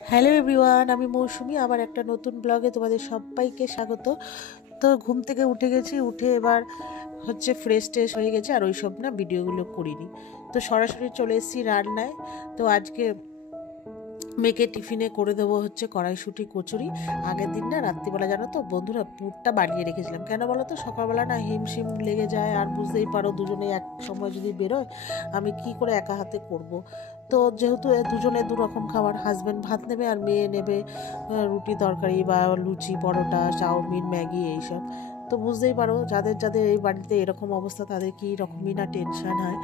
Hello everyone, আমি মৌসুমি। আবার একটা নতুন ব্লগে তোমাদের সবাইকে স্বাগত। তো ঘুম থেকে উঠে গেছি, উঠে এবার ফ্রেশ ট্রেশ হয়ে গেছে, আর ওই সব না ভিডিওগুলো করিনি। তো সরাসরি চলে এসেছি রান্নায়। তো আজকে মেয়েকে টিফিনে করে দেবো কড়াইশুঁটি কচুরি। আগের দিন না রাত্রিবেলা জানো তো বন্ধুরা পুরটা বানিয়ে রেখেছিলাম। কেন বলো তো, সকালবেলা না হিমশিম লেগে যায়, আর বুঝতেই পারো দুজনে এক সময় যদি বেরোয় আমি কি করে একা হাতে করব। তো যেহেতু দুজনে দু রকম খাবার, হাজব্যান্ড ভাত নেবে আর মেয়ে নেবে রুটি তরকারি বা লুচি পরোটা চাউমিন ম্যাগি এইসব। তো বুঝতেই পারো যাদের যাদের এই বাড়িতে এরকম অবস্থা তাদের কি রকমই না টেনশন হয়।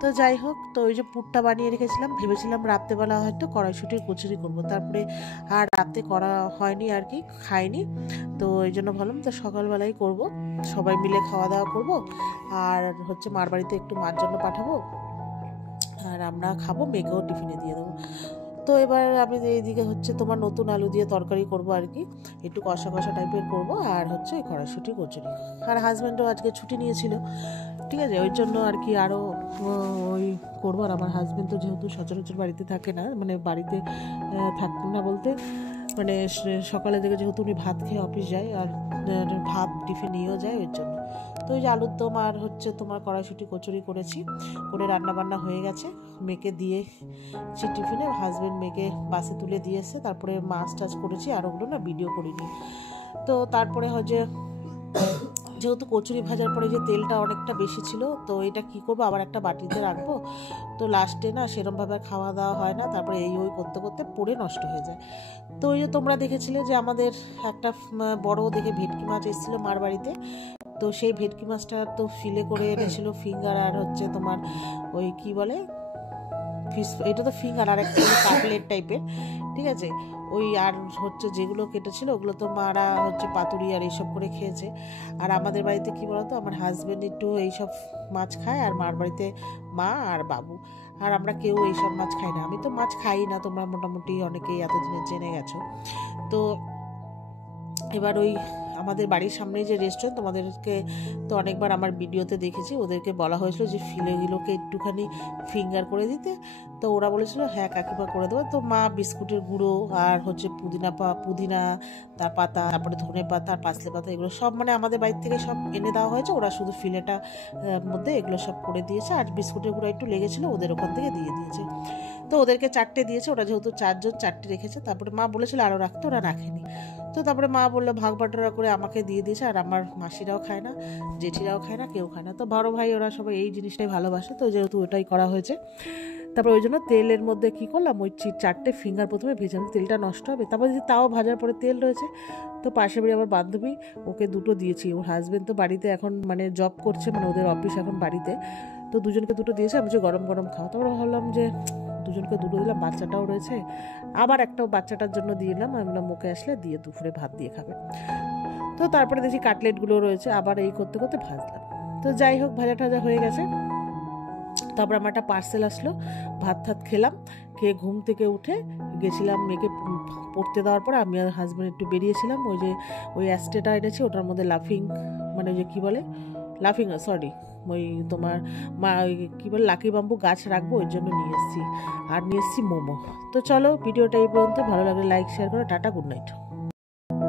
তো যাই হোক, তো ওই যে পুরটা বানিয়ে রেখেছিলাম, ভেবেছিলাম রাত্রেবেলা হয়তো কড়াইশুঁটির কচুরি করব, তারপরে আর রাতে করা হয়নি আর কি, খাইনি। তো এই জন্য ভাবলাম তো সকালবেলাই করব, সবাই মিলে খাওয়া দাওয়া করব। আর মার বাড়িতে একটু মার জন্য পাঠাবো, আর আমরা খাবো, মেয়েকেও টিফিনে দিয়ে দেবো। তো এবার আমি এইদিকে তোমার নতুন আলু দিয়ে তরকারি করব আর কি, একটু কষা কষা টাইপের করব। আর কড়াইশুঁটি কচুরি। আর হাজব্যান্ডও আজকে ছুটি নিয়েছিল, ঠিক আছে, ওই জন্য আর কি আরও ওই করবো। আর আমার হাজব্যান্ড তো যেহেতু সচরাচর বাড়িতে থাকে না, মানে বাড়িতে থাকতেন না বলতে, মানে সকালে থেকে যেহেতু উনি ভাত খেয়ে অফিস যায়, আর ভাত টিফিন নিয়েও যায়, ওই জন্য। তো ওই যে আলুর দম আর তোমার কড়াইশুঁটি কচুরি করেছি, করে রান্না বান্না হয়ে গেছে, মেয়েকে দিয়েছি টিফিনে। হাজব্যান্ড মেয়েকে বাসে তুলে দিয়েছে, তারপরে মাছ টাছ করেছি, আর ওগুলো না ভিডিও করিনি। তো তারপরে যেহেতু কচুরি ভাজার পরে যে তেলটা অনেকটা বেশি ছিল, তো এটা কি করবো, আবার একটা বাটিতে রাখবো। তো লাস্টে না সেরমভাবে খাওয়া দাওয়া হয় না, তারপরে ওই করতে করতে পুড়ে নষ্ট হয়ে যায়। তো ওই যে তোমরা দেখেছিলে যে আমাদের একটা বড় দেখে ভেটকি মাছ এসেছিলো মার বাড়িতে। তো সেই ভেটকি মাছটা তো ফিলে করে এনেছিল ফিঙ্গার, আর তোমার ওই কি বলে ফিশ, এটা তো ফিঙ্গার, আর একটা কাটলেট টাইপের, ঠিক আছে। ওই আর যেগুলো কেটেছিল ওগুলো তো মারা পাতুরি আর এইসব করে খেয়েছে। আর আমাদের বাড়িতে কি বলতো, আমার হাজব্যান্ড একটু এইসব মাছ খায়, আর মার বাড়িতে মা আর বাবু, আর আমরা কেউ এইসব মাছ খাই না। আমি তো মাছ খাই না, তোমরা মোটামুটি অনেকেই এতদিনে জেনে গেছো। তো এবার ওই আমাদের বাড়ির সামনে যে রেস্টুরেন্ট, তোমাদেরকে তো অনেকবার আমার ভিডিওতে দেখেছি, ওদেরকে বলা হয়েছিল যে ফিলেগুলোকে একটুখানি ফিঙ্গার করে দিতে। তো ওরা বলেছিল হ্যাঁ কাকিমা করে দেবো। তো মা বিস্কুটের গুঁড়ো আর পুদিনা তার পাতা, তারপরে ধনে পাতা আর পাঁচলে পাতা, এগুলো সব মানে আমাদের বাড়ি থেকে সব এনে দেওয়া হয়েছে। ওরা শুধু ফিলেটা মধ্যে এগুলো সব করে দিয়েছে, আর বিস্কুটের গুঁড়ো একটু লেগেছিলো, ওদের ওখান থেকে দিয়ে দিয়েছে। তো ওদেরকে 4টে দিয়েছে, ওরা যেহেতু 4জন 4টে রেখেছে। তারপরে মা বলেছিল আরও রাখতে, ওরা রাখেনি। তো তারপরে মা বললো ভাগ বাটোয়ারা করে আমাকে দিয়ে দিয়েছে, আর আমার মাসিরাও খায় না, জেঠিরাও খায় না, কেউ খায় না। তো বড় ভাই ওরা সবাই এই জিনিসটাই ভালোবাসে, তো যেহেতু ওটাই করা হয়েছে। তারপরে ওই জন্য তেলের মধ্যে কি করলাম, ওই 4টে ফিঙ্গার প্রথমে ভেজে, তেলটা নষ্ট হবে, তারপরে যদি তাও ভাজার পরে তেল রয়েছে। তো পাশে বাড়ি আমার বান্ধবী, ওকে 2টো দিয়েছি। ওর হাজব্যান্ড তো বাড়িতে এখন মানে জব করছে, মানে ওদের অফিস এখন বাড়িতে, তো দুজনকে 2টো দিয়েছে। আমি যে গরম গরম খাওয়া, তারপরে ভাবলাম যে দুজনকে 2টো দিলাম, বাচ্চাটাও রয়েছে, আবার একটা বাচ্চাটার জন্য দিয়ে দিলাম। আমি বললাম মুখে আসলে দিয়ে দুপুরে ভাত দিয়ে খাবে। তো তারপরে দেখি কাটলেটগুলো রয়েছে, আবার এই করতে করতে ভাজলাম। তো যাই হোক, ভাজা টাজা হয়ে গেছে। তারপর আমার একটা পার্সেল আসলো, ভাত খেলাম, খেয়ে ঘুম থেকে উঠে গেছিলাম মেয়েকে পড়তে দেওয়ার পর আমি আর হাজব্যান্ড একটু বেরিয়েছিলাম। ওই অ্যাস্টেটা এনেছি, ওটার মধ্যে লাফিং, মানে যে কী বলে লাফিং, সরি, ওই তোমার ওই কী বলে লাকি বাম্বু গাছ রাখবো, ওই জন্য নিয়ে এসেছি। আর নিয়ে এসেছি মোমো। তো চলো ভিডিওটা এই পর্যন্ত, ভালো লাগলে লাইক শেয়ার করো, টাটা, গুড নাইট।